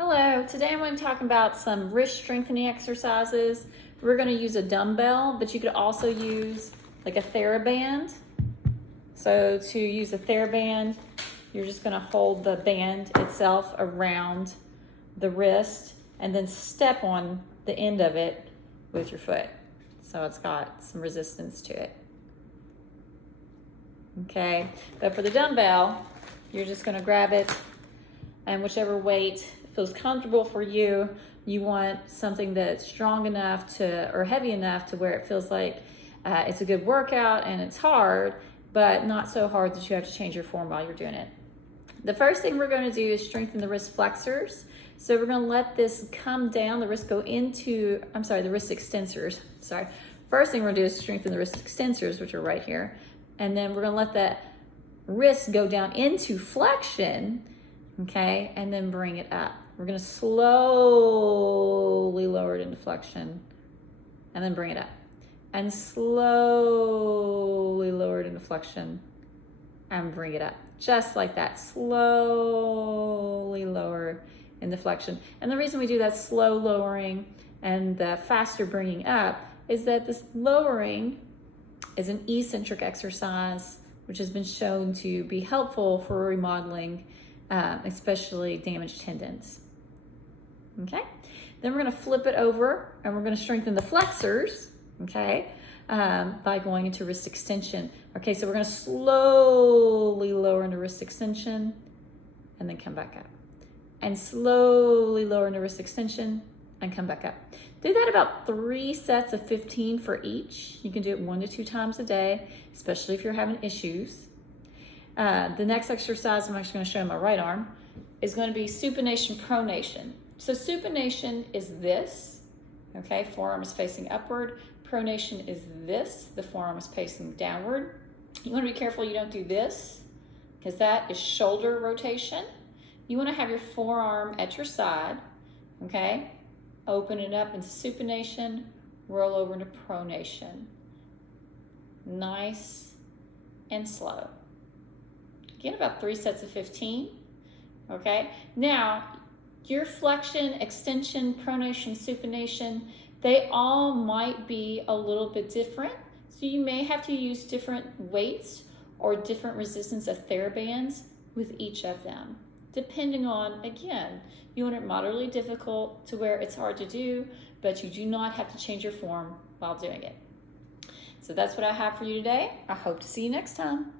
Hello, today I'm going to talk about some wrist strengthening exercises. We're going to use a dumbbell, but you could also use like a TheraBand. So to use a TheraBand, you're just going to hold the band itself around the wrist and then step on the end of it with your foot. So it's got some resistance to it. Okay, but for the dumbbell, you're just going to grab it and whichever weight feels comfortable for you. You want something that's strong enough to, or heavy enough to where it feels like it's a good workout and it's hard, but not so hard that you have to change your form while you're doing it. The first thing we're going to do is strengthen the wrist flexors. So we're going to let this come down, the wrist go into, the wrist extensors. Sorry. First thing we're going to do is strengthen the wrist extensors, which are right here. And then we're going to let that wrist go down into flexion, okay, and then bring it up. We're going to slowly lower it into flexion and then bring it up. And slowly lower it into flexion and bring it up. Just like that. Slowly lower into flexion. And the reason we do that slow lowering and the faster bringing up is that this lowering is an eccentric exercise, which has been shown to be helpful for remodeling, especially damaged tendons. Okay, then we're going to flip it over and we're going to strengthen the flexors, okay, by going into wrist extension. Okay, so we're going to slowly lower into wrist extension and then come back up. And slowly lower into wrist extension and come back up. Do that about 3 sets of 15 for each. You can do it 1 to 2 times a day, especially if you're having issues. The next exercise I'm actually going to show in my right arm is going to be supination pronation. So supination is this, okay? Forearm is facing upward. Pronation is this. The forearm is facing downward. You want to be careful you don't do this because that is shoulder rotation. You want to have your forearm at your side, okay? Open it up into supination, roll over into pronation. Nice and slow. Again, about 3 sets of 15, okay? Now, your flexion, extension, pronation, supination, they all might be a little bit different. So you may have to use different weights or different resistance of TheraBands with each of them, depending on, again, you want it moderately difficult to where it's hard to do, but you do not have to change your form while doing it. So that's what I have for you today. I hope to see you next time.